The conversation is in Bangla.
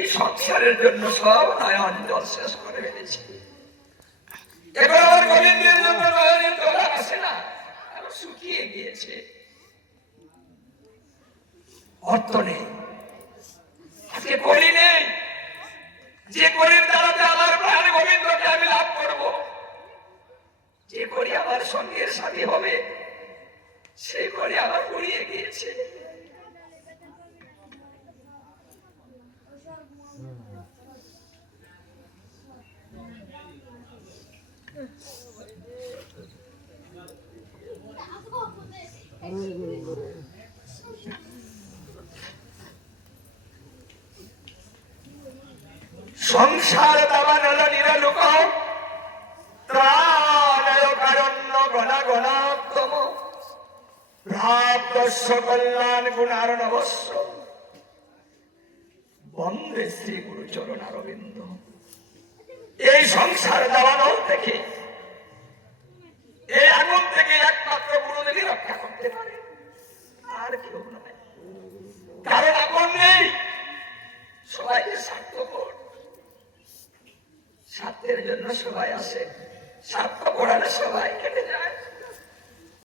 এই সংসারের জন্য সব নয়ন জল শেষ করে ফেলেছি। এবার আমার গোবিন্দের জন্য নয়নের জল আসে না, আরো শুকিয়ে গিয়েছে। অর্থ নেই, আজকে করি নেই, যে করির দ্বারাতে আমার প্রাণ গোবিন্দকে আমি লাভ করব, যে করি আমার সঙ্গের সাথী হবে, সেই করি আমার পুড়িয়ে গিয়েছে। সংসার দাবান হলো নিরালোক, ত্রাণায় কারণ্য ঘনা ঘনাত্তম, প্রাপ্তস্য কল্যাণ গুণার নবস্য, বন্দে শ্রী গুরু চরণ অরবিন্দ। এই সংসার দাবানল থেকে, এই আগুন থেকে একমাত্র গুরুদেবী রক্ষা করতে পারে, আর কেউ নয়। কারণ আগুন নেই, সবাইকে স্বার্থপর, স্বার্থের জন্য সবাই আসে, স্বার্থ করালে সবাই কেটে যায়।